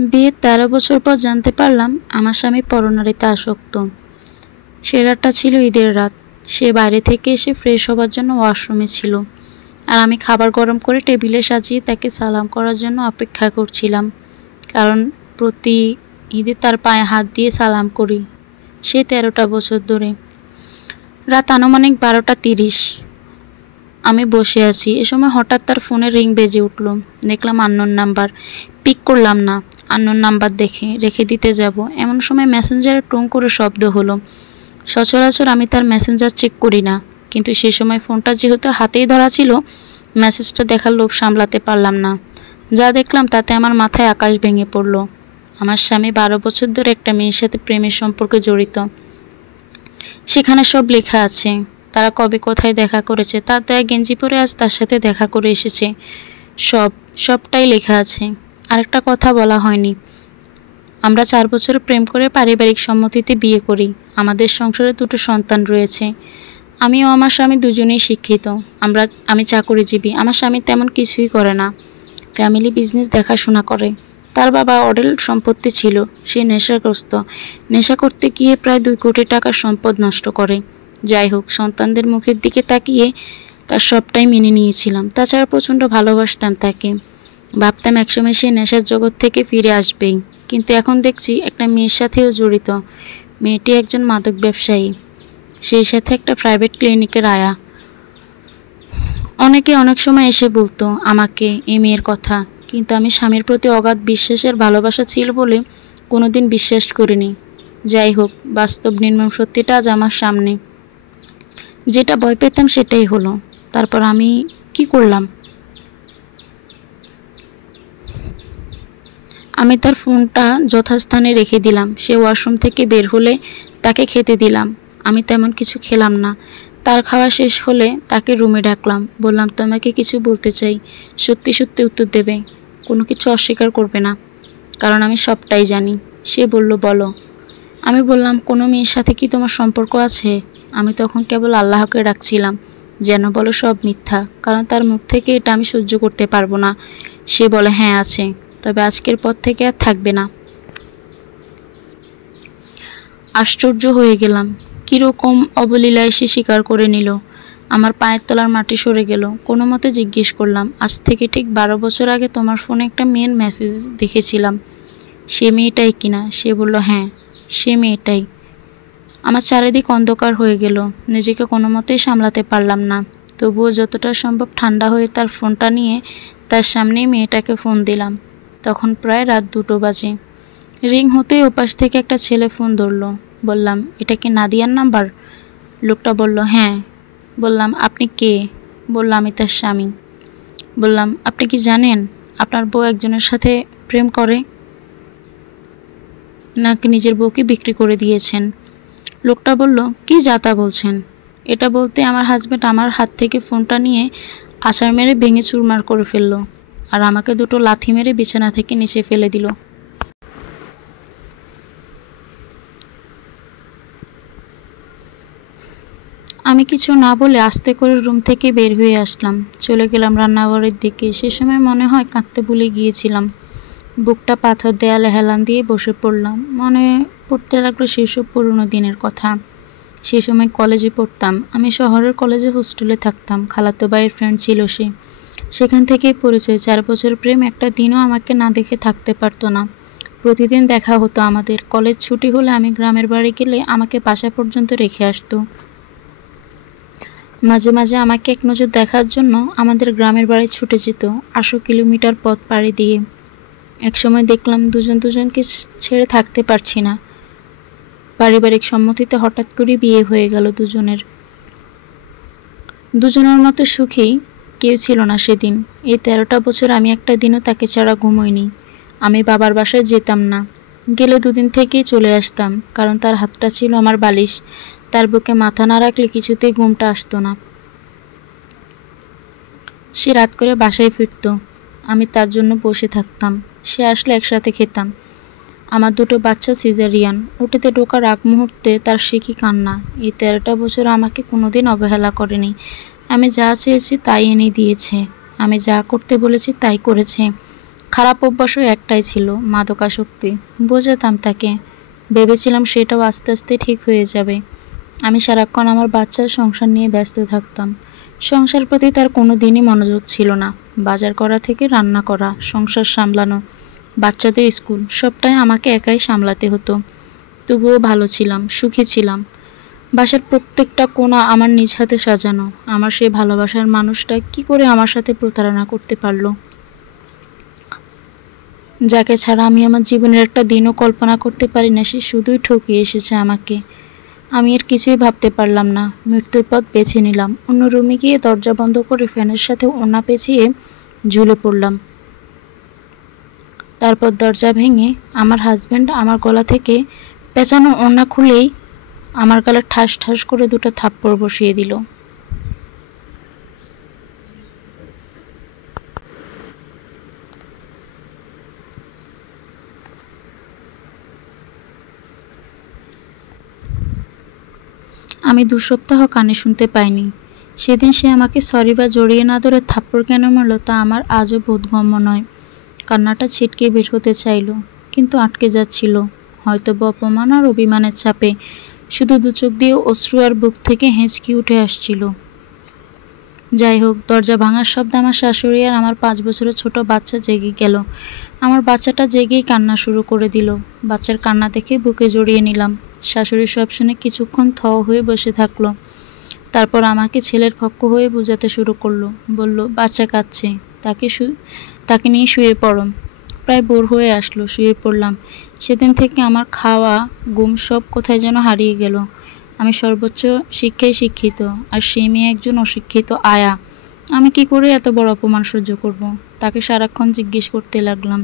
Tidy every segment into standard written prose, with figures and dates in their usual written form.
বিয়ের 13 বছর পর জানতে পারলাম আমার স্বামী পরনারীতে আসক্ত। সে রাতটা ছিল ঈদের রাত। সে বাইরে থেকে এসে ফ্রেশ হবার জন্য ওয়াশরুমে ছিল, আর আমি খাবার গরম করে টেবিলে সাজিয়ে তাকে সালাম করার জন্য অপেক্ষা করছিলাম, কারণ প্রতি ঈদে তার পায়ে হাত দিয়ে সালাম করি সে 13টা বছর ধরে। রাত আনুমানিক 12টা 30। আমি বসে আছি, এ সময় হঠাৎ তার ফোনে রিং বেজে উঠল। দেখলাম আননোন নাম্বার। পিক করলাম না। আননোন নাম্বার দেখে রেখে দিতে যাব এমন সময় মেসেঞ্জারে টুং করে শব্দ হলো। সচরাচর আমি তার মেসেঞ্জার চেক করি না, কিন্তু সে সময় ফোনটা যেহেতু হাতেই ধরা ছিল, মেসেজটা দেখার লোভ সামলাতে পারলাম না। যা দেখলাম তাতে আমার মাথায় আকাশ ভেঙে পড়ল। আমার স্বামী 12 বছর ধরে একটা মেয়ের সাথে প্রেমের সম্পর্কে জড়িত। সেখানে সব লেখা আছে, তারা কবে কোথায় দেখা করেছে, তার দেয়া গেঞ্জি পরে আজ তার সাথে দেখা করে এসেছে। সবটাই লেখা আছে। আরেকটা কথা বলা হয়নি, আমরা 4 বছর প্রেম করে পারিবারিক সম্মতিতে বিয়ে করি। আমাদের সংসারে 2টো সন্তান রয়েছে। আমি ও আমার স্বামী দুজনেই শিক্ষিত। আমি চাকরিজীবী। আমার স্বামী তেমন কিছুই করে না, ফ্যামিলি বিজনেস দেখাশোনা করে। তার বাবা অডেল সম্পত্তি ছিল। সে নেশাগ্রস্ত। নেশা করতে গিয়ে প্রায় 2 কোটি টাকার সম্পদ নষ্ট করে। যাই হোক, সন্তানদের মুখের দিকে তাকিয়ে তার সবটাই মেনে নিয়েছিলাম। তাছাড়া প্রচণ্ড ভালোবাসতাম তাকে। ভাবতাম একসময় সে নেশার জগৎ থেকে ফিরে আসবেই, কিন্তু এখন দেখছি একটা মেয়ের সাথেও জড়িত। মেয়েটি একজন মাদক ব্যবসায়ী, সেই সাথে একটা প্রাইভেট ক্লিনিকের আয়া। অনেকে অনেক সময় এসে বলতো আমাকে এই মেয়ের কথা, কিন্তু আমি স্বামীর প্রতি অগাধ বিশ্বাসের ভালোবাসা ছিল বলে কোনোদিন বিশ্বাস করিনি। যাই হোক, বাস্তব নির্মম সত্যিটা আজ আমার সামনে। যেটা ভয় পেতাম সেটাই হলো। তারপর আমি কি করলাম? আমি তার ফোনটা যথাস্থানে রেখে দিলাম। সে ওয়াশরুম থেকে বের হলে তাকে খেতে দিলাম। আমি তেমন কিছু খেলাম না। তার খাওয়া শেষ হলে তাকে রুমে ডাকলাম। বললাম, তোমাকে কিছু বলতে চাই। সত্যি সত্যি উত্তর দেবে, কোনো কিছু অস্বীকার করবে না, কারণ আমি সবটাই জানি। সে বলল, বলো। আমি বললাম, কোনো মেয়ের সাথে কি তোমার সম্পর্ক আছে? আমি তখন কেবল আল্লাহকে ডাকছিলাম যেন বলো সব মিথ্যা, কারণ তার মুখ থেকে এটা আমি সহ্য করতে পারবো না। সে বলে, হ্যাঁ আছে, তবে আজকের পর থেকে আর থাকবে না। আশ্চর্য হয়ে গেলাম, কীরকম অবলীলায় সে স্বীকার করে নিল। আমার পায়ের তলার মাটি সরে গেল। কোনো মতে জিজ্ঞেস করলাম, আজ থেকে ঠিক 12 বছর আগে তোমার ফোনে একটা মেয়ের মেসেজ দেখেছিলাম, সে মেয়েটাই কিনা? সে বলল, হ্যাঁ, সে মেয়েটাই। আমার চারিদিক অন্ধকার হয়ে গেল। নিজেকে কোনো মতেই সামলাতে পারলাম না। তবুও যতটা সম্ভব ঠান্ডা হয়ে তার ফোনটা নিয়ে তার সামনেই মেয়েটাকে ফোন দিলাম। তখন প্রায় রাত 2টো বাজে। রিং হতেই ওপাশ থেকে একটা ছেলে ফোন ধরল। বললাম, এটা কি নাদিয়ার নাম্বার? লোকটা বলল, হ্যাঁ। বললাম, আপনি কে? বলল, আমি তার স্বামী। বললাম, আপনি কি জানেন আপনার বউ একজনের সাথে প্রেম করে, নাকি নিজের বউকে বিক্রি করে দিয়েছেন? লোকটা বলল, কি যাতা বলছেন? এটা বলতে আমার হাজব্যান্ড আমার হাত থেকে ফোনটা নিয়ে আছাড় মেরে ভেঙে চুরমার করে ফেলল, আর আমাকে 2টো লাথি মেরে বিছানা থেকে নিচে ফেলে দিল। আমি কিছু না বলে আস্তে করে রুম থেকে বের হয়ে আসলাম। চলে গেলাম রান্নাঘরের দিকে। সে সময় মনে হয় কাঁদতে ভুলে গিয়েছিলাম। বুকটা পাথর দেয়ালে হেলান দিয়ে বসে পড়লাম। মনে পড়তে লাগলো সেসব পুরনো দিনের কথা। সে সময় কলেজে পড়তাম। আমি শহরের কলেজে হোস্টেলে থাকতাম। খালাতো ভাইয়ের ফ্রেন্ড ছিল সে। সেখান থেকেই পরিচয়। 4 বছর প্রেম। একটা দিনও আমাকে না দেখে থাকতে পারতো না। প্রতিদিন দেখা হতো আমাদের। কলেজ ছুটি হলে আমি গ্রামের বাড়ি গেলে আমাকে বাসা পর্যন্ত রেখে আসতো। মাঝে মাঝে আমাকে এক নজর দেখার জন্য আমাদের গ্রামের বাড়ি ছুটে যেত 800 কিলোমিটার পথ পাড়ি দিয়ে। একসময় দেখলাম দুজনকে ছেড়ে থাকতে পারছি না। পারিবারিক সম্মতিতে হঠাৎ করে বিয়ে হয়ে গেল দুজনের মতো সুখী কেউ ছিল না সেদিন। এই 13টা বছর আমি একটা দিনও তাকে ছাড়া ঘুমোইনি। আমি বাবার বাসায় যেতাম না। গেলে 2 দিন থেকেই চলে আসতাম, কারণ তার হাতটা ছিল আমার বালিশ। তার বুকে মাথা না রাখলে কিছুতেই ঘুমটা আসতো না। সে রাত করে বাসায় ফিরত। আমি তার জন্য বসে থাকতাম। সে আসলে একসাথে খেতাম। আমার 2টো বাচ্চা সিজারিয়ান। ওটিতে ঢোকার আগ মুহূর্তে তার সে কি কান্না! এই 13টা বছর আমাকে কোনোদিন অবহেলা করেনি। আমি যা চেয়েছি তাই এনে দিয়েছে। আমি যা করতে বলেছি তাই করেছে। খারাপ অভ্যাসও একটাই ছিল, মাদকাসক্তি। বোঝাতাম তাকে, ভেবেছিলাম সেটাও আস্তে আস্তে ঠিক হয়ে যাবে। আমি সারাক্ষণ আমার বাচ্চার সংসার নিয়ে ব্যস্ত থাকতাম। সংসার প্রতি তার কোনো দিনই মনোযোগ ছিল না। বাজার করা থেকে রান্না করা, সংসার সামলানো, বাচ্চাদের স্কুল, সবটাই আমাকে একাই সামলাতে হতো। তবুও ভালো ছিলাম, সুখী ছিলাম। বাসার প্রত্যেকটা কোণা আমার নিজ হাতে সাজানো। আমার সেই ভালোবাসার মানুষটা কি করে আমার সাথে প্রতারণা করতে পারলো? যাকে ছাড়া আমি আমার জীবনের একটা দিনও কল্পনা করতে পারি না, সে শুধুই ঠকিয়ে এসেছে আমাকে। আমি এর কিছুই ভাবতে পারলাম না। মৃত্যুর পথ বেছে নিলাম। অন্য রুমে গিয়ে দরজা বন্ধ করে ফ্যানের সাথে ওড়না পেঁচিয়ে ঝুলে পড়লাম। তারপর দরজা ভেঙে আমার হাজব্যান্ড আমার গলা থেকে পেঁচানো ওড়না খুলেই আমার গালে ঠাস ঠাস করে দুটো থাপ্পড় বসিয়ে দিল। আমি 2 সপ্তাহ কানে শুনতে পাইনি। সেদিন সে আমাকে সরি বা জড়িয়ে না ধরে থাপ্পড় কেন মারল তা আমার আজও বোধগম্য নয়। কান্নাটা ছিটকে বের হতে চাইল, কিন্তু আটকে যাচ্ছিল, হয়তো অপমান আর অভিমানের চাপে। শুধু 2 চোখ দিয়ে অশ্রু আর বুক থেকে হেঁচকি উঠে আসছিল। যাই হোক, দরজা ভাঙার শব্দে আমার শাশুড়ি আর আমার 5 বছরের ছোট বাচ্চা জেগে গেল। আমার বাচ্চাটা জেগেই কান্না শুরু করে দিল। বাচ্চার কান্না দেখে বুকে জড়িয়ে নিলাম। শাশুড়ি সব শুনে কিছুক্ষণ থ হয়ে বসে থাকলো। তারপর আমাকে ছেলের পক্ষ হয়ে বোঝাতে শুরু করলো। বলল, বাচ্চা কাঁদছে, তাকে নিয়ে শুয়ে পড়ো। প্রায় ভোর হয়ে আসলো, শুয়ে পড়লাম। সেদিন থেকে আমার খাওয়া, ঘুম সব কোথায় যেন হারিয়ে গেল। আমি সর্বোচ্চ শিক্ষায় শিক্ষিত, আর সেই মেয়ে একজন অশিক্ষিত আয়া। আমি কি করে এত বড় অপমান সহ্য করব? তাকে সারাক্ষণ জিজ্ঞেস করতে লাগলাম,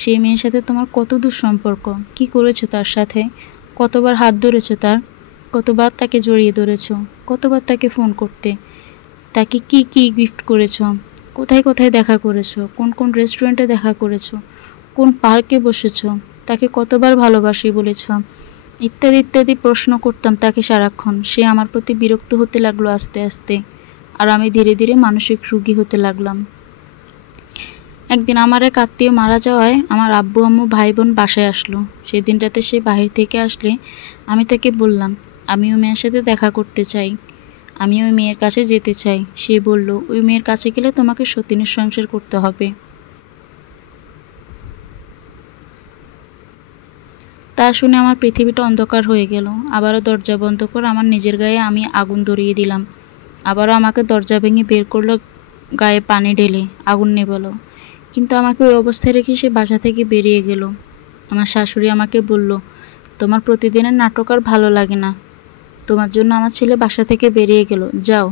সেই মেয়ের সাথে তোমার কত দূর সম্পর্ক? কি করেছো তার সাথে? কতবার হাত ধরেছো তার? কতবার তাকে জড়িয়ে ধরেছো? কতবার তাকে ফোন করতে? তাকে কি কি গিফট করেছো? কোথায় কোথায় দেখা করেছো? কোন কোন রেস্টুরেন্টে দেখা করেছো? কোন পার্কে বসেছো? তাকে কতবার ভালোবাসি বলেছো? ইত্যাদি ইত্যাদি প্রশ্ন করতাম তাকে সারাক্ষণ। সে আমার প্রতি বিরক্ত হতে লাগলো আস্তে আস্তে, আর আমি ধীরে ধীরে মানসিক রোগী হতে লাগলাম। একদিন আমার এক আত্মীয় মারা যাওয়ায় আমার আব্বু আম্মু ভাই বোন বাসায় আসলো। সেদিন রাতে সে বাহির থেকে আসলে আমি তাকে বললাম, আমি ওই মেয়ের সাথে দেখা করতে চাই, আমি ওই মেয়ের কাছে যেতে চাই। সে বলল, ওই মেয়ের কাছে গেলে তোমাকে সতীনের সংসার করতে হবে। তা শুনে আমার পৃথিবীটা অন্ধকার হয়ে গেল। আবারও দরজা বন্ধ করে আমার নিজের গায়ে আমি আগুন ধরিয়ে দিলাম। আবারও আমাকে দরজা ভেঙে বের করলো, গায়ে পানি ঢেলে আগুন নেভালো। কিন্তু আমাকে ওই অবস্থায় রেখে সে বাসা থেকে বেরিয়ে গেল। আমার শাশুড়ি আমাকে বলল, তোমার প্রতিদিনের নাটক আর ভালো লাগে না। তোমার জন্য আমার ছেলে বাসা থেকে বেরিয়ে গেল। যাও,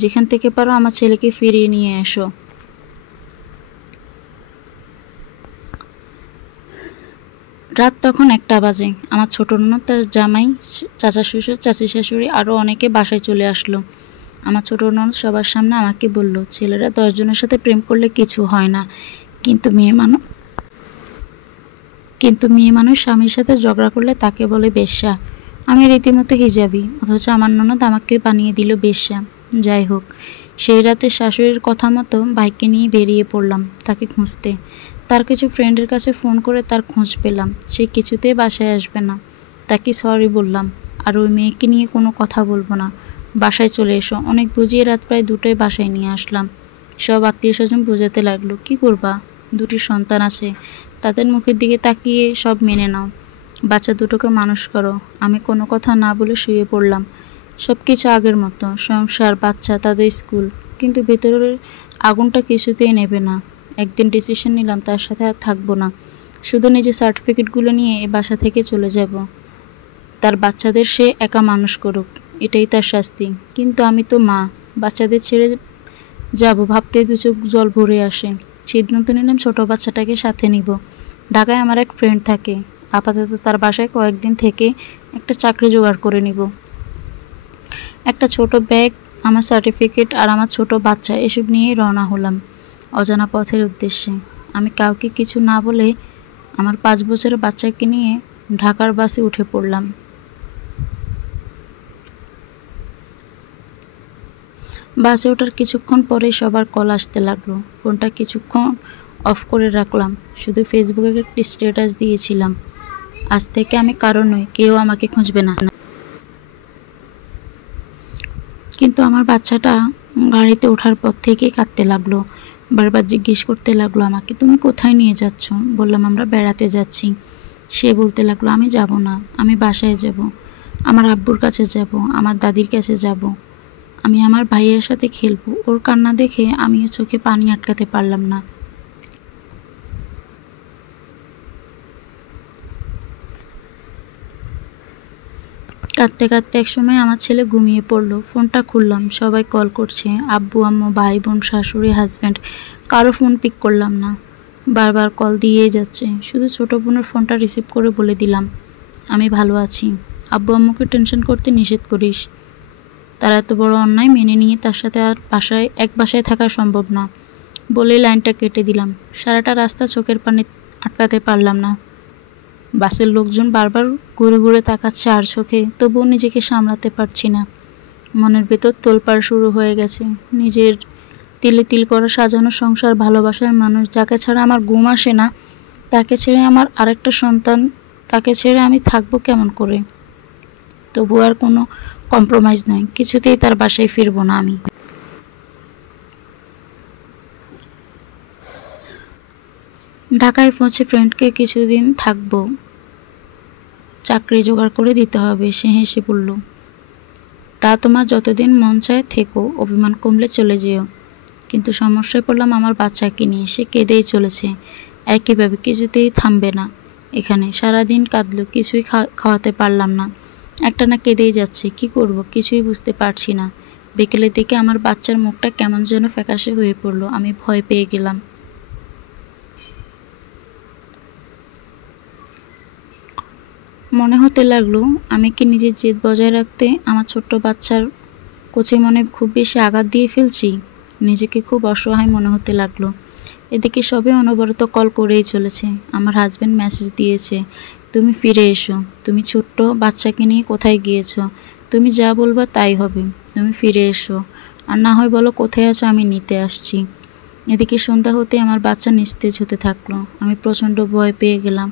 যেখান থেকে পারো আমার ছেলেকে ফিরিয়ে নিয়ে এসো। রাত তখন 1টা বাজে। আমার ছোট ননদ, তার জামাই, চাচা শ্বশুর, চাচি শাশুড়ি আরও অনেকে বাসায় চলে আসলো। আমার ছোট ননদ সবার সামনে আমাকে বলল, ছেলেরা 10 জনের সাথে প্রেম করলে কিছু হয় না, কিন্তু মেয়ে মানুষ স্বামীর সাথে ঝগড়া করলে তাকে বলে বেশ্যা। আমি রীতিমতো হিজাবি, অথচ আমার ননদ আমাকে বানিয়ে দিল বেশ্যা। যাই হোক, সেই রাতে শাশুড়ির কথা মতো ভাইকে নিয়ে বেরিয়ে পড়লাম তাকে খুঁজতে। তার কিছু ফ্রেন্ডের কাছে ফোন করে তার খোঁজ পেলাম। সে কিছুতেই বাসায় আসবে না। তাকে সরি বললাম, আর ওই মেয়েকে নিয়ে কোনো কথা বলবো না, বাসায় চলে এসো। অনেক বুঝিয়ে রাত প্রায় 2টায় বাসায় নিয়ে আসলাম। সব আত্মীয় স্বজন বোঝাতে লাগলো, কি করবা, 2টি সন্তান আছে, তাদের মুখের দিকে তাকিয়ে সব মেনে নাও, বাচ্চা দুটোকে মানুষ করো। আমি কোনো কথা না বলে শুয়ে পড়লাম। সব কিছু আগের মতো, সংসার, বাচ্চা, তাদের স্কুল, কিন্তু ভেতরের আগুনটা কিছুতেই নেবে না। একদিন ডিসিশন নিলাম, তার সাথে আর থাকবো না। শুধু নিজের সার্টিফিকেটগুলো নিয়ে এ বাসা থেকে চলে যাব। তার বাচ্চাদের সে একা মানুষ করুক, এটাই তার শাস্তি। কিন্তু আমি তো মা, বাচ্চাদের ছেড়ে যাব ভাবতেই 2 চোখ জল ভরে আসে। সিদ্ধান্ত নিলাম ছোট বাচ্চাটাকে সাথে নিব। ঢাকায় আমার এক ফ্রেন্ড থাকে, আপাতত তার বাসায় কয়েকদিন থেকে একটা চাকরি জোগাড় করে নিব। একটা ছোট ব্যাগ, আমার সার্টিফিকেট আর আমার ছোট বাচ্চা, এসব নিয়েই রওনা হলাম অজানা পথের উদ্দেশ্যে। আমি কাউকে কিছু না বলে আমার 5 বছরের বাচ্চাকে নিয়ে ঢাকার বাসে উঠে পড়লাম। বাসে ওঠার কিছুক্ষণ পরেই সবার কল আসতে লাগলো। ফোনটা কিছুক্ষণ অফ করে রাখলাম, শুধু ফেসবুকে একটি স্ট্যাটাস দিয়েছিলাম, আজ থেকে আমি কারো নই, কেউ আমাকে খুঁজবে না। কিন্তু আমার বাচ্চাটা গাড়িতে ওঠার পর থেকেই কাঁদতে লাগলো, বারবার জিজ্ঞেস করতে লাগলো আমাকে, তুমি কোথায় নিয়ে যাচ্ছ? বললাম আমরা বেড়াতে যাচ্ছি। সে বলতে লাগলো আমি যাব না, আমি বাসায় যাব, আমার আব্বুর কাছে যাব, আমার দাদির কাছে যাব, আমি আমার ভাইয়ের সাথে খেলবো। ওর কান্না দেখে আমিও চোখে পানি আটকাতে পারলাম না। কাঁদতে কাঁদতে একসময় আমার ছেলে ঘুমিয়ে পড়লো। ফোনটা খুললাম, সবাই কল করছে, আব্বু আম্মু ভাই বোন শাশুড়ি হাজব্যান্ড, কারো ফোন পিক করলাম না, বারবার কল দিয়েই যাচ্ছে। শুধু ছোটো বোনের ফোনটা রিসিভ করে বলে দিলাম আমি ভালো আছি, আব্বু আম্মুকে টেনশন করতে নিষেধ করিস, তার এত বড় অন্যায় মেনে নিয়ে তার সাথে আর এক বাসায় থাকা সম্ভব না। বলেই লাইনটা কেটে দিলাম। সারাটা রাস্তা চোখের পানি আটকাতে পারলাম না। বাসের লোকজন বারবার ঘুরে ঘুরে তাকাচ্ছে আর চোখে, তবুও নিজেকে সামলাতে পারছি না। মনের ভেতর তোলপাড় শুরু হয়ে গেছে। নিজের তিলে তিল করা সাজানো সংসার, ভালোবাসার মানুষ, যাকে ছাড়া আমার ঘুম আসে না, তাকে ছেড়ে আমার আরেকটা সন্তান, তাকে ছেড়ে আমি থাকবো কেমন করে? তবু আর কোনো কম্প্রোমাইজ নয়, কিছুতেই তার বাসায় ফিরবো না আমি। ঢাকায় পৌঁছে ফ্রেন্ডকে কিছুদিন থাকবো, চাকরি জোগাড় করে দিতে হবে। সে হেসে বলল, তা তোমার যতদিন মন চায় থেকো, অভিমান কমলে চলে যেও। কিন্তু সমস্যায় পড়লাম আমার বাচ্চাকে নিয়ে। সে কেঁদেই চলেছে একইভাবে, কিছুতেই থামবে না। এখানে সারাদিন কাঁদলো, কিছুই খাওয়াতে পারলাম না, একটানা কেঁদেই যাচ্ছে। কি করব কিছুই বুঝতে পারছি না। বিকেলের দিকে আমার বাচ্চার মুখটা কেমন যেন ফ্যাকাশে হয়ে পড়লো। আমি ভয় পেয়ে গেলাম। মনে হতে লাগলো আমি কি নিজের জেদ বজায় রাখতে আমার ছোট্ট বাচ্চার কোচে মনে খুব বেশি আঘাত দিয়ে ফেলছি। নিজেকে খুব অসহায় মনে হতে লাগলো। এদিকে সবে অনবরত কল করেই চলেছে। আমার হাজব্যান্ড মেসেজ দিয়েছে, তুমি ফিরে এসো, তুমি ছোট্ট বাচ্চাকে নিয়ে কোথায় গিয়েছো, তুমি যা বলবা তাই হবে, তুমি ফিরে এসো, আর না হয় বলো কোথায় আছো, আমি নিতে আসছি। এদিকে সন্ধ্যা হতে আমার বাচ্চা নিস্তেজ হতে থাকলো। আমি প্রচণ্ড ভয় পেয়ে গেলাম।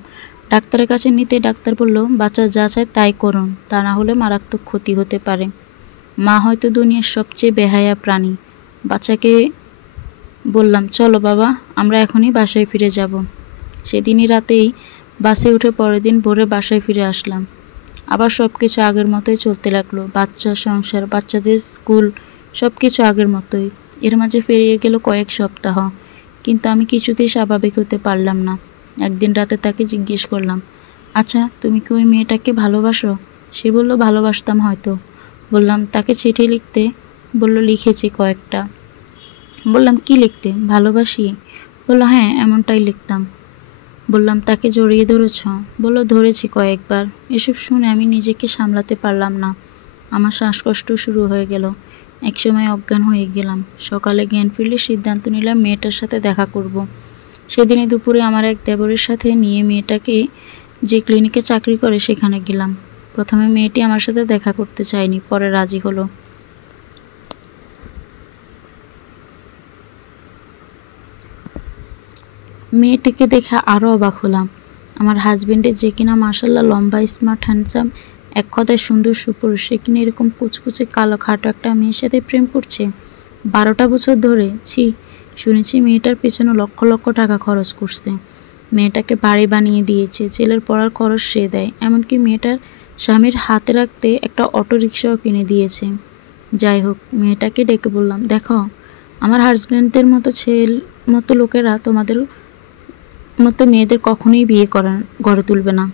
ডাক্তারের কাছে নিতে ডাক্তার বলল, বাচ্চা যা চায় তাই করুন, তা না হলে মারাত্মক ক্ষতি হতে পারে। মা হয়তো দুনিয়ার সবচেয়ে বেহায়া প্রাণী। বাচ্চাকে বললাম, চলো বাবা, আমরা এখনই বাসায় ফিরে যাব। সেদিনই রাতেই বাসে উঠে পরের দিন ভোরে বাসায় ফিরে আসলাম। আবার সব কিছু আগের মতোই চলতে লাগলো। বাচ্চা, সংসার, বাচ্চাদের স্কুল, সব কিছু আগের মতোই। এর মাঝে পেরিয়ে গেল কয়েক সপ্তাহ, কিন্তু আমি কিছুতেই স্বাভাবিক হতে পারলাম না। একদিন রাতে তাকে জিজ্ঞেস করলাম, আচ্ছা তুমি কি ওই মেয়েটাকে ভালোবাসো? সে বলল, ভালোবাসতাম হয়তো। বললাম, তাকে চিঠি লিখতে? বলল, লিখেছি কয়েকটা। বললাম, কি লিখতে? ভালোবাসি? বলল, হ্যাঁ, এমনটাই লিখতাম। বললাম, তাকে জড়িয়ে ধরেছ? বলল, ধরেছি কয়েকবার। এসব শুনে আমি নিজেকে সামলাতে পারলাম না। আমার শ্বাসকষ্ট শুরু হয়ে গেল। একসময় অজ্ঞান হয়ে গেলাম। সকালে জ্ঞান ফিরলে সিদ্ধান্ত নিলাম মেয়েটার সাথে দেখা করব। সেদিনই দুপুরে আমার এক দেবরের সাথে নিয়ে মেয়েটাকে যে ক্লিনিকে চাকরি করে সেখানে গেলাম। প্রথমে মেয়েটি আমার সাথে দেখা করতে চায়নি, পরে রাজি হলো। মেয়েটিকে দেখে আরও অবাক হলাম। আমার হাজবেন্ডের যে কিনা মাশাল্লাহ লম্বা, স্মার্ট, হ্যান্ডসাম, এক কথায় সুন্দর সুপুরুষ, সে কিনা এরকম কুচকুচে কালো খাটো একটা মেয়ের সাথে প্রেম করছে 12টা বছর ধরে। ছি, শুনেছি মেয়েটার পেছনে লক্ষ লক্ষ টাকা খরচ করছে। মেয়েটাকে বাড়ি বানিয়ে দিয়েছে, ছেলের পড়ার খরচ সে দেয়, এমনকি মেয়েটার স্বামীর হাতে রাখতে একটা অটো রিক্সাও কিনে দিয়েছে। যাই হোক, মেয়েটাকে ডেকে বললাম, দেখো, আমার হাজব্যান্ডের মতো লোকেরা তোমাদের মতো মেয়েদের কখনোই বিয়ে গড়ে তুলবে না,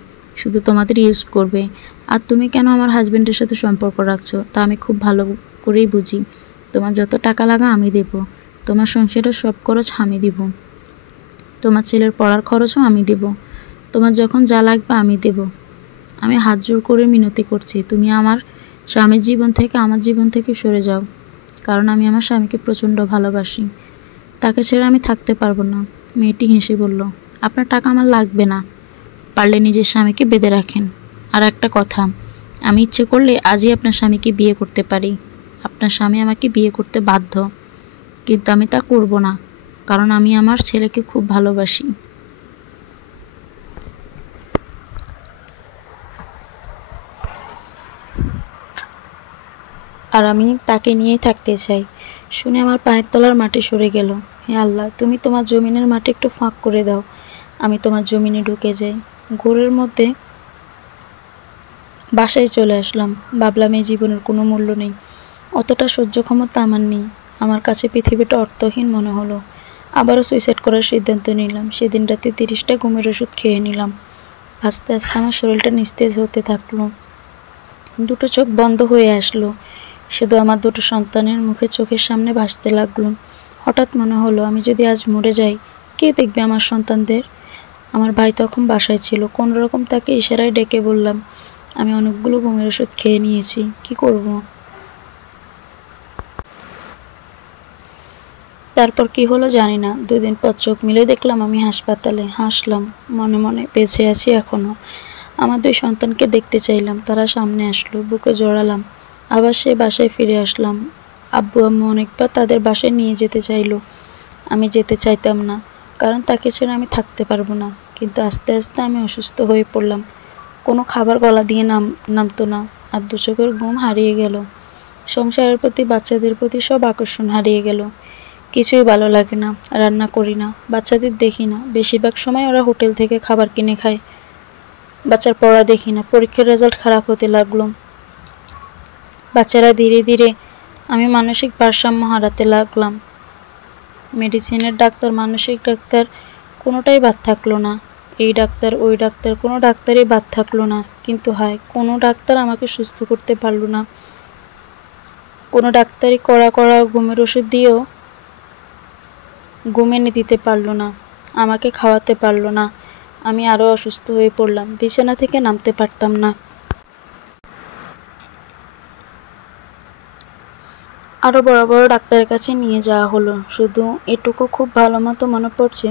শুধু তোমাদের ইউজ করবে। আর তুমি কেন আমার হাজব্যান্ডের সাথে সম্পর্ক রাখছো তা আমি খুব ভালো করেই বুঝি। তোমার যত টাকা লাগা আমি দেব, তোমার সংসারের সব খরচ আমি দিব, তোমার ছেলের পড়ার খরচও আমি দেব, তোমার যখন যা লাগবে আমি দেব। আমি হাত জোর করে মিনতি করছি, তুমি আমার স্বামীর জীবন থেকে, আমার জীবন থেকে সরে যাও, কারণ আমি আমার স্বামীকে প্রচণ্ড ভালোবাসি, তাকে ছেড়ে আমি থাকতে পারবো না। মেয়েটি হেসে বলল, আপনার টাকা আমার লাগবে না, পারলে নিজের স্বামীকে বেঁধে রাখেন। আর একটা কথা, আমি ইচ্ছে করলে আজই আপনার স্বামীকে বিয়ে করতে পারি, আপনার স্বামী আমাকে বিয়ে করতে বাধ্য, কিন্তু আমি তা করব না। কারণ আমি আমার ছেলেকে খুব ভালোবাসি। আর আমি তাকে নিয়েই থাকতে চাই। শুনে আমার পায়ের তলার মাটি সরে গেল। হে আল্লাহ, তুমি তোমার জমিনের মাটি একটু ফাঁক করে দাও, আমি তোমার জমিনে ঢুকে যাই। ঘোরের মধ্যে বাসায় চলে আসলাম। ভাবলাম এই জীবনের কোনো মূল্য নেই, অতটা সহ্য ক্ষমতা আমার নেই। আমার কাছে পৃথিবীটা অর্থহীন মনে হলো। আবারও সুইসাইড করার সিদ্ধান্ত নিলাম। সেদিন রাতে 30টা ঘুমের ওষুধ খেয়ে নিলাম। আস্তে আস্তে আমার শরীরটা নিস্তেজ হতে থাকলো। দুটো চোখ বন্ধ হয়ে আসলো। শুধু আমার দুটো সন্তানের মুখে চোখের সামনে ভাসতে লাগলো। হঠাৎ মনে হলো, আমি যদি আজ মরে যাই, কে দেখবে আমার সন্তানদের? আমার ভাই তখন বাসায় ছিল। কোনোরকম তাকে ইশারায় ডেকে বললাম, আমি অনেকগুলো ঘুমের ওষুধ খেয়ে নিয়েছি, কি করব? তারপর কি হলো জানি না। 2 দিন পর চোখ মিলে দেখলাম আমি হাসপাতালে। হাসলাম মনে মনে, বেঁচে আছি এখনো। আমার 2 সন্তানকে দেখতে চাইলাম, তারা সামনে আসলো, বুকে জড়ালাম। আবার সে বাসায় ফিরে আসলাম। আব্বু আম্মু অনেকবার তাদের বাসায় নিয়ে যেতে চাইলো, আমি যেতে চাইতাম না, কারণ তাকে ছেড়ে আমি থাকতে পারবো না। কিন্তু আস্তে আস্তে আমি অসুস্থ হয়ে পড়লাম। কোনো খাবার গলা দিয়ে নামতো না, আর 2 চোখের ঘুম হারিয়ে গেল। সংসারের প্রতি, বাচ্চাদের প্রতি সব আকর্ষণ হারিয়ে গেল। কিছুই ভালো লাগে না, রান্না করি না, বাচ্চাদের দেখি না। বেশিরভাগ সময় ওরা হোটেল থেকে খাবার কিনে খায়। বাচ্চার পড়া দেখি না, পরীক্ষার রেজাল্ট খারাপ হতে লাগলো। বাচ্চারা ধীরে ধীরে, আমি মানসিক ভারসাম্য হারাতে লাগলাম। মেডিসিনের ডাক্তার, মানসিক ডাক্তার, কোনোটাই বাদ থাকলো না। এই ডাক্তার ওই ডাক্তার, কোনো ডাক্তারই বাদ থাকলো না। কিন্তু হায়, কোনো ডাক্তার আমাকে সুস্থ করতে পারলো না। কোনো ডাক্তারই কড়া কড়া ঘুমের ওষুধ দিয়েও ঘুম এনে দিতে পারলো না, আমাকে খাওয়াতে পারলো না। আমি আরও অসুস্থ হয়ে পড়লাম, বিছানা থেকে নামতে পারতাম না। আরও বড় বড় ডাক্তারের কাছে নিয়ে যাওয়া হলো। শুধু এটুকু খুব ভালো মতো মনে পড়ছে,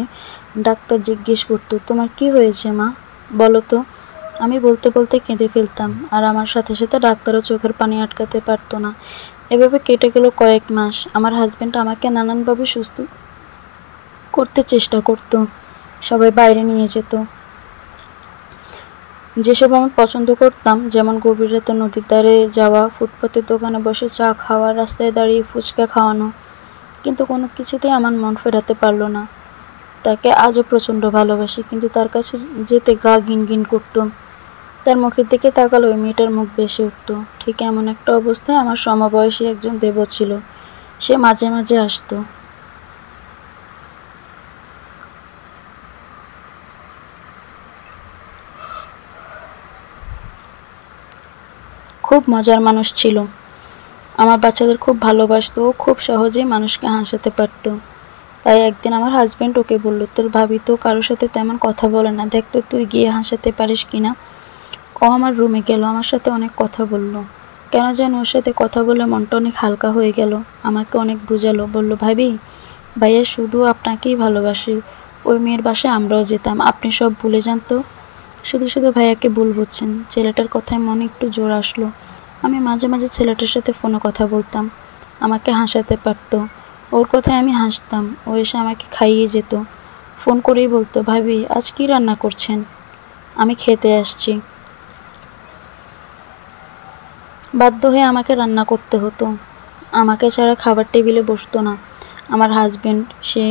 ডাক্তার জিজ্ঞেস করতো, তোমার কি হয়েছে মা, বলো তো? আমি বলতে বলতে কেঁদে ফেলতাম, আর আমার সাথে সাথে ডাক্তারও চোখের পানি আটকাতে পারতো না। এভাবে কেটে গেল কয়েক মাস। আমার হাজব্যান্ড আমাকে নানানভাবে সুস্থ করতে চেষ্টা করতো। সবাই বাইরে নিয়ে যেত, যেসব আমি পছন্দ করতাম, যেমন গভীর রাতে নদীর ধারে যাওয়া, ফুটপাতের দোকানে বসে চা খাওয়া, রাস্তায় দাঁড়িয়ে ফুচকা খাওয়ানো। কিন্তু কোনো কিছুতেই আমার মন ফেরাতে পারলো না। তাকে আজও প্রচণ্ড ভালোবাসি, কিন্তু তার কাছে যেতে গা ঘিন করত। তার মুখের দিকে তাকালে ওই মেয়েটার মুখ ভেসে উঠত। ঠিক এমন একটা অবস্থায় আমার সমবয়সী একজন দেব ছিল। সে মাঝে মাঝে আসতো। খুব মজার মানুষ ছিল। আমার বাচ্চাদের খুব ভালোবাসতো, ও খুব সহজেই মানুষকে হাসাতে পারত। তাই একদিন আমার হাজব্যান্ড ওকে বলল, তোর ভাবি তো কারোর সাথে তেমন কথা বলে না, দেখ তো তুই গিয়ে হাসাতে পারিস কিনা। ও আমার রুমে গেল, আমার সাথে অনেক কথা বলল। কেন যেন ওর সাথে কথা বলে মনটা অনেক হালকা হয়ে গেল। আমাকে অনেক বুঝালো, বলল, ভাবি, ভাইয়া শুধু আপনাকেই ভালোবাসি। ওই মেয়ের বাসায় আমরাও যেতাম, আপনি সব ভুলে যান তো। শুধু শুধু ভাইয়াকে ভুল বুঝছেন। ছেলেটার কথায় মনে একটু জোর আসলো। আমি মাঝে মাঝে ছেলেটার সাথে ফোনে কথা বলতাম, আমাকে হাসাতে পারতো। ওর কথায় আমি হাসতাম, ও এসে আমাকে খাইয়ে যেত। ফোন করেই বলতো, ভাবি আজ কী রান্না করছেন? আমি খেতে আসছি। বাধ্য হয়ে আমাকে রান্না করতে হতো। আমাকে ছাড়া খাবার টেবিলে বসতো না। আমার হাজব্যান্ড, সে,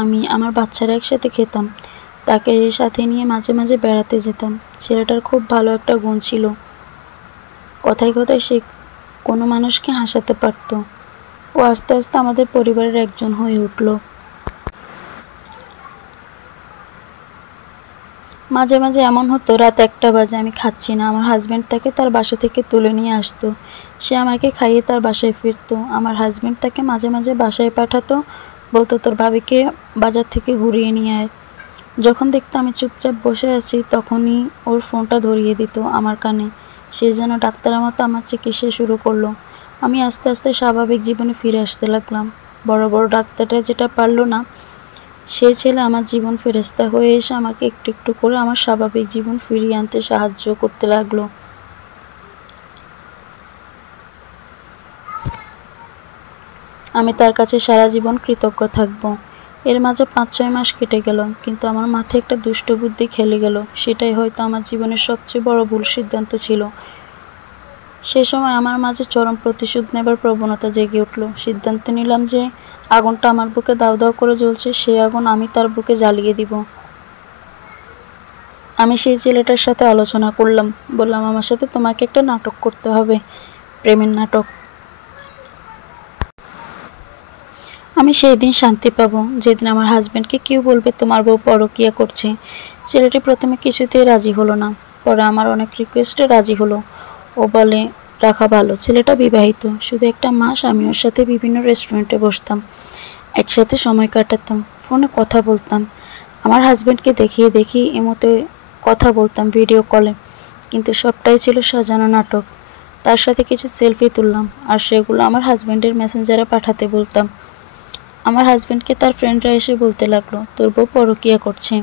আমি, আমার বাচ্চারা একসাথে খেতাম। তাকে সাথে নিয়ে মাঝে মাঝে বেড়াতে যেতাম। ছেলেটার খুব ভালো একটা গুণ ছিল, কথায় কথায় সে কোনো মানুষকে হাসাতে পারত। ও আস্তে আস্তে আমাদের পরিবারের একজন হয়ে উঠল। মাঝে মাঝে এমন হতো, রাত 1টা বাজে, আমি খাচ্ছি না, আমার হাজব্যান্ড তাকে তার বাসা থেকে তুলে নিয়ে আসতো। সে আমাকে খাইয়ে তার বাসায় ফিরতো। আমার হাজব্যান্ড তাকে মাঝে মাঝে বাসায় পাঠাতো, বলতো, তোর ভাবিকে বাজার থেকে ঘুরিয়ে নিয়ে আয়। যখন দেখতো আমি চুপচাপ বসে আছি, তখনই ওর ফোনটা ধরিয়ে দিত আমার কানে। সে যেন ডাক্তারের মতো আমার চিকিৎসা শুরু করলো। আমি আস্তে আস্তে স্বাভাবিক জীবনে ফিরে আসতে লাগলাম। বড় বড় ডাক্তাররা যেটা পারলো না, সে ছেলে আমার জীবন ফেরেশতা হয়ে এসে আমাকে একটু একটু করে আমার স্বাভাবিক জীবন ফিরিয়ে আনতে সাহায্য করতে লাগলো। আমি তার কাছে সারা জীবন কৃতজ্ঞ থাকব। এর মাঝে ৫-৬ মাস কেটে গেল, কিন্তু আমার মাথায় একটা দুষ্ট বুদ্ধি খেলে গেল। সেটাই হয়তো আমার জীবনের সবচেয়ে বড় ভুল সিদ্ধান্ত ছিল। সে সময় আমার মাঝে চরম প্রতিশোধ নেবার প্রবণতা জেগে উঠল। সিদ্ধান্ত নিলাম যে আগুনটা আমার বুকে দাউ দাউ করে জ্বলছে, সেই আগুন আমি তার বুকে জ্বালিয়ে দিব। আমি সেই ছেলেটার সাথে আলোচনা করলাম, বললাম আমার সাথে তোমাকে একটা নাটক করতে হবে, প্রেমের নাটক। আমি সেই দিন শান্তি পাবো যেদিন আমার হাজব্যান্ডকে কেউ বলবে তোমার বউ পরকীয়া করছে। ছেলেটি প্রথমে কিছুতেই রাজি হলো না, পরে আমার অনেক রিকোয়েস্টে রাজি হলো। ও বলে রাখা ভালো, ছেলেটা বিবাহিত। শুধু একটা মাস আমি ওর সাথে বিভিন্ন রেস্টুরেন্টে বসতাম, একসাথে সময় কাটাতাম, ফোনে কথা বলতাম। আমার হাজব্যান্ডকে দেখিয়ে এমতে কথা বলতাম ভিডিও কলে, কিন্তু সবটাই ছিল সাজানো নাটক। তার সাথে কিছু সেলফি তুললাম, আর সেগুলো আমার হাজব্যান্ডের মেসেঞ্জারে পাঠাতে বলতাম। আমার হাজব্যান্ডকে তার ফ্রেন্ডরা এসে বলতে লাগলো তোর বউ পরকীয়া করছে।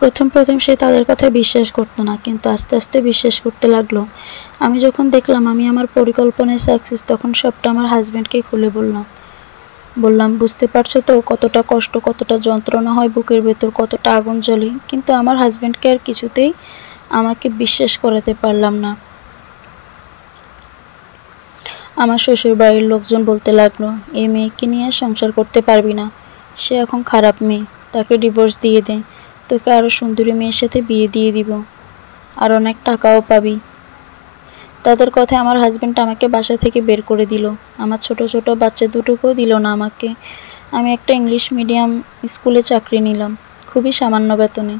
প্রথম সে তাদের কথায় বিশ্বাস করতো না, কিন্তু আস্তে আস্তে বিশ্বাস করতে লাগলো। আমি যখন দেখলাম আমি আমার পরিকল্পনায় সাকসেস, তখন সবটা আমার হাজব্যান্ডকে খুলে বললাম বুঝতে পারছো তো কতটা কষ্ট, কতটা যন্ত্রণা হয় বুকের ভেতর, কতটা আগুন জ্বলে। কিন্তু আমার হাজব্যান্ডকে আর কিছুতেই আমাকে বিশ্বাস করাতে পারলাম না। আমার শ্বশুর বাড়ির লোকজন বলতে লাগলো এই মেয়েকে নিয়ে সংসার করতে পারবি না, সে এখন খারাপ মেয়ে, তাকে ডিভোর্স দিয়ে দে, তোকে আরও সুন্দরী মেয়ের সাথে বিয়ে দিয়ে দিব, আর অনেক টাকাও পাবি। তাদের কথায় আমার হাজব্যান্ড আমাকে বাসা থেকে বের করে দিল। আমার ছোট ছোট বাচ্চা দুটোকেও দিল না আমাকে। আমি একটা ইংলিশ মিডিয়াম স্কুলে চাকরি নিলাম, খুবই সামান্য বেতনে।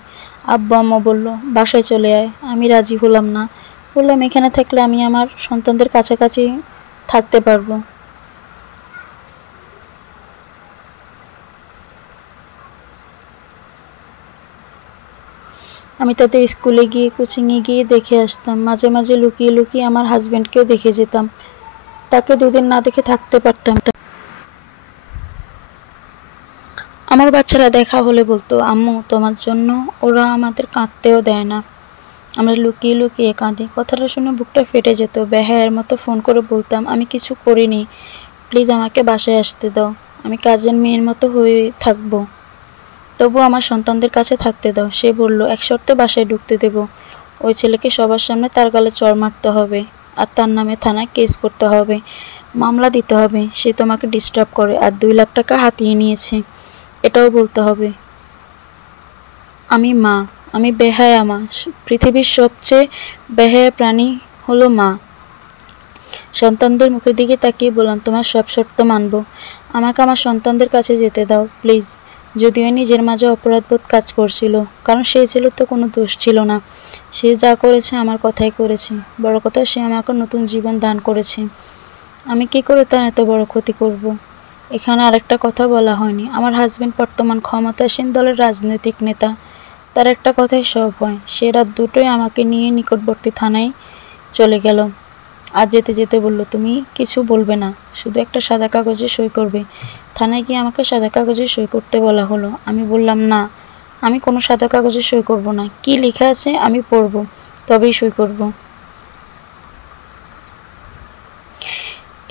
আব্বু আম্মু বলল বাসায় চলে আয়। আমি রাজি হলাম না, বললাম এখানে থাকলে আমি আমার সন্তানদের কাছাকাছি থাকতে পারবো। আমি তাদের স্কুলে গিয়ে কোচিংয়ে গিয়ে দেখে আসতাম, মাঝে মাঝে লুকিয়ে আমার হাজব্যান্ডকেও দেখে যেতাম। তাকে দুদিন না দেখে থাকতে পারতাম। আমার বাচ্চারা দেখা হলে বলতো আম্মু তোমার জন্য ওরা আমাদের কাঁদতেও দেয় না, আমরা লুকিয়ে কাঁদি। কথাটা শুনে বুকটা ফেটে যেত। বেহায়ার মতো ফোন করে বলতাম আমি কিছু করিনি, প্লিজ আমাকে বাসায় আসতে দাও, আমি কাজের মেয়ের মতো হয়ে থাকবো, তবু আমার সন্তানদের কাছে থাকতে দাও। সে বলল এক শর্তে বাসায় ঢুকতে দেব, ওই ছেলেকে সবার সামনে তার গালে চড় মারতে হবে, আর তার নামে থানায় কেস করতে হবে, মামলা দিতে হবে, সে তোমাকে ডিস্টার্ব করে আর 2 লাখ টাকা হাতিয়ে নিয়েছে, এটাও বলতে হবে। আমি মা, আমি বেহায়া মা, পৃথিবীর সবচেয়ে বেহায়া প্রাণী হলো মা। সন্তানদের মুখের দিকে তাকিয়ে বললাম তোমার সব শর্ত মানব, আমাকে আমার সন্তানদের কাছে যেতে দাও প্লিজ। যদিও নিজের মাঝে অপরাধবোধ কাজ করছিল, কারণ সেই ছেলের তো কোনো দোষ ছিল না। সে যা করেছে আমার কথাই করেছে, বড় কথা সে আমাকে নতুন জীবন দান করেছে। আমি কি করে তার এত বড় ক্ষতি করব? এখানে আরেকটা কথা বলা হয়নি, আমার হাজব্যান্ড বর্তমান ক্ষমতাসীন দলের রাজনৈতিক নেতা। তার একটা কথাই সব হয়। সে রাত 2টোয় আমাকে নিয়ে নিকটবর্তী থানায় চলে গেল। আর যেতে বলল তুমি কিছু বলবে না, শুধু একটা সাদা কাগজে সই করবে। থানায় গিয়ে আমাকে সাদা কাগজে সই করতে বলা হলো। আমি বললাম না, আমি কোনো সাদা কাগজে সই করব না, কি লেখা আছে আমি পড়ব, তবেই সই করব।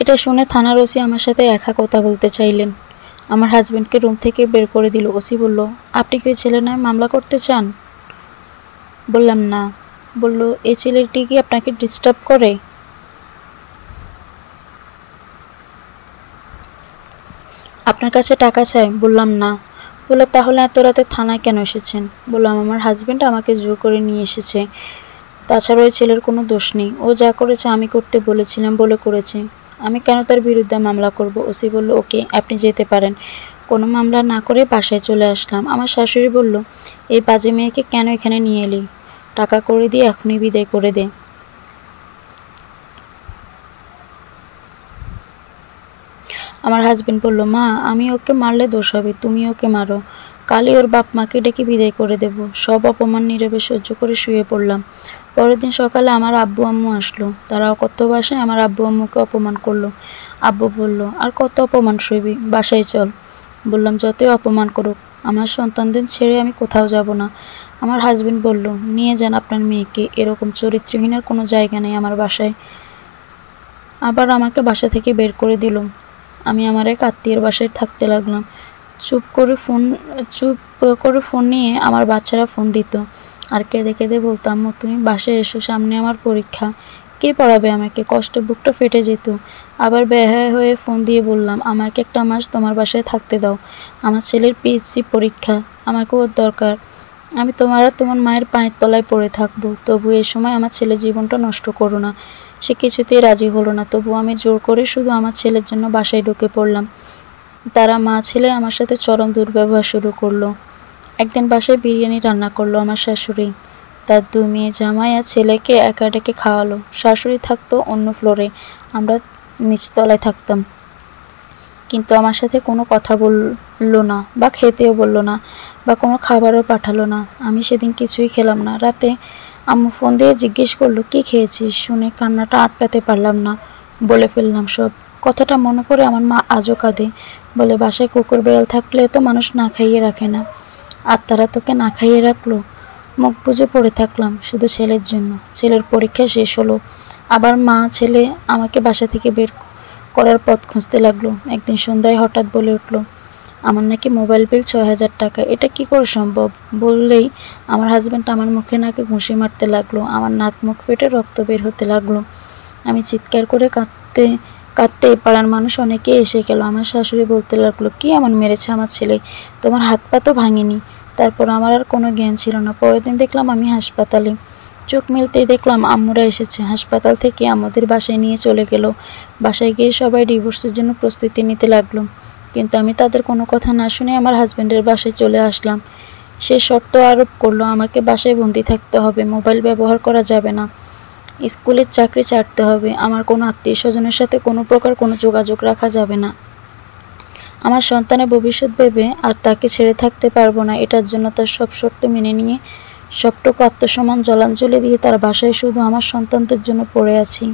এটা শুনে থানার ওসি আমার সাথে একা কথা বলতে চাইলেন। আমার হাজব্যান্ডকে রুম থেকে বের করে দিল। ওসি বলল আপনি কি ওই ছেলের নামে মামলা করতে চান? বললাম না। বলল এই ছেলেটি কি আপনাকে ডিস্টার্ব করে? আপনার কাছে টাকা চাই? বললাম না। বললো তাহলে এত রাতে থানায় কেন এসেছেন? বললাম আমার হাজব্যান্ড আমাকে জোর করে নিয়ে এসেছে, তাছাড়া ওই ছেলের কোনো দোষ নেই, ও যা করেছে আমি করতে বলেছিলাম বলে করেছে, আমি কেন তার বিরুদ্ধে মামলা করব? ওসি বলল ওকে আপনি যেতে পারেন। কোনো মামলা না করে বাসায় চলে আসলাম। আমার শাশুড়ি বলল এই বাজে মেয়েকে কেন এখানে নিয়ে এলি, টাকা করে দিয়ে এখনই বিদায় করে দে। আমার হাজব্যান্ড বলল মা আমি ওকে মারলে দোষ হবে, তুমি ওকে মারো, কালই ওর বাপ মাকে ডেকে বিদায় করে দেব। সব অপমান নীরবে সহ্য করে শুয়ে পড়লাম। পরের দিন সকালে আমার আব্বু আম্মু আসলো। তারা অকথ্য ভাষায় আমার আব্বু আম্মুকে অপমান করলো। আব্বু বলল আর কত অপমান সইবি, বাসায় চল। বললাম যতই অপমান করুক আমার সন্তানদের ছেড়ে আমি কোথাও যাব না। আমার হাজব্যান্ড বলল নিয়ে যান আপনার মেয়েকে, এরকম চরিত্রহীনের কোনো জায়গা নেই আমার বাসায়। আবার আমাকে বাসা থেকে বের করে দিল। আমি আমার এক আত্মীয়ের বাসায় থাকতে লাগলাম। চুপ করে ফোন নিয়ে আমার বাচ্চারা ফোন দিত, আর কেঁদে কেঁদে বলতাম, আম্মু তুমি বাসায় এসো, সামনে আমার পরীক্ষা, কে পড়াবে আমাকে? কষ্টে বুকটা ফেটে যেত। আবার বেহায়া হয়ে ফোন দিয়ে বললাম, আমাকে একটা মাস তোমার বাসায় থাকতে দাও, আমার ছেলের পিএসসি পরীক্ষা, আমাকে ওর দরকার। আমি তোমার আর তোমার মায়ের পায়ের তলায় পড়ে থাকবো, তবু এই সময় আমার ছেলের জীবনটা নষ্ট করো না। সে কিছুতেই রাজি হলো না, তবু আমি জোর করে শুধু আমার ছেলের জন্য বাসায় ঢুকে পড়লাম। তারা মা ছেলে আমার সাথে চরম দুর্ব্যবহার শুরু করলো। একদিন বাসায় বিরিয়ানি রান্না করলো আমার শাশুড়ি। তার 2 মেয়ে জামাই আর ছেলেকে একা ডেকে খাওয়ালো। শাশুড়ি থাকতো অন্য ফ্লোরে, আমরা নিচতলায় থাকতাম। কিন্তু আমার সাথে কোনো কথা বললো না, বা খেতেও বললো না, বা কোনো খাবারও পাঠালো না। আমি সেদিন কিছুই খেলাম না। রাতে আম্মু ফোন দিয়ে জিজ্ঞেস করলো, কি খেয়েছিস? শুনে কান্নাটা আটকাতে পারলাম না, বলে ফেললাম সব। কথাটা মনে করে আমার মা আজও কাঁদে, বলে বাসায় কুকুর বেড়াল থাকলে তো মানুষ না খাইয়ে রাখে না, আর তারা তোকে না খাইয়ে রাখলো। মুখ বুজে পড়ে থাকলাম শুধু ছেলের জন্য। ছেলের পরীক্ষা শেষ হলো, আবার মা ছেলে আমাকে বাসা থেকে বের করার পথ খুঁজতে লাগলো। একদিন সন্ধ্যায় হঠাৎ বলে উঠলো, আমার নাকি মোবাইল বিল 6,000 টাকা। এটা কি করে সম্ভব? বললেই আমার হাজব্যান্ড আমার মুখে নাকে ঘুষি মারতে লাগলো। আমার নাক মুখ ফেটে রক্ত বের হতে লাগলো। আমি চিৎকার করে কাঁদতে কাঁদতে পাড়ার মানুষ অনেকে এসে গেল। আমার শাশুড়ি বলতে লাগলো, কি এমন মেরেছে আমার ছেলে? তোমার হাত পা তো ভাঙেনি। তারপর আমার আর কোনো জ্ঞান ছিল না। পরের দিন দেখলাম আমি হাসপাতালে। চোখ মেলতেই দেখলাম আম্মুরা এসেছে। হাসপাতাল থেকে আমাদের বাসায় নিয়ে চলে গেল। বাসায় গিয়ে সবাই ডিভোর্সের জন্য প্রস্তুতি নিতে লাগলো, কিন্তু আমি তাদের কোনো কথা না শুনে আমার হাজব্যান্ডের বাসায় চলে আসলাম। সে শর্ত আরোপ করলো, আমাকে বাসায় বন্দি থাকতে হবে, মোবাইল ব্যবহার করা যাবে না, স্কুলের চাকরি ছাড়তে হবে, আমার কোনো আত্মীয় স্বজনের সাথে কোনো প্রকার কোনো যোগাযোগ রাখা যাবে না, আমার সন্তানের ভবিষ্যৎ ভেবে আর তাকে ছেড়ে থাকতে পারবো না। এটার জন্য তার সব শর্ত মেনে নিয়ে সবটুকু আত্মসম্মান জলাঞ্জলি দিয়ে তার বাসায় শুধু আমার সন্তানদের জন্য পড়ে আছি।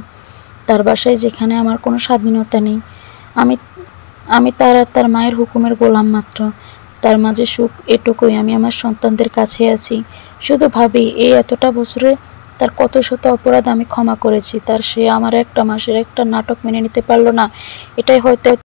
তার বাসায়, যেখানে আমার কোনো স্বাধীনতা নেই। আমি আমি তার আর তার মায়ের হুকুমের গোলাম মাত্র। তার মাঝে সুখ এটুকুই, আমি আমার সন্তানদের কাছে আছি। শুধু ভাবি, এই এতটা বছরে তার কত শত অপরাধ আমি ক্ষমা করেছি, তার সে আমার একটা মাসের একটা নাটক মেনে নিতে পারলো না। এটাই হয়তো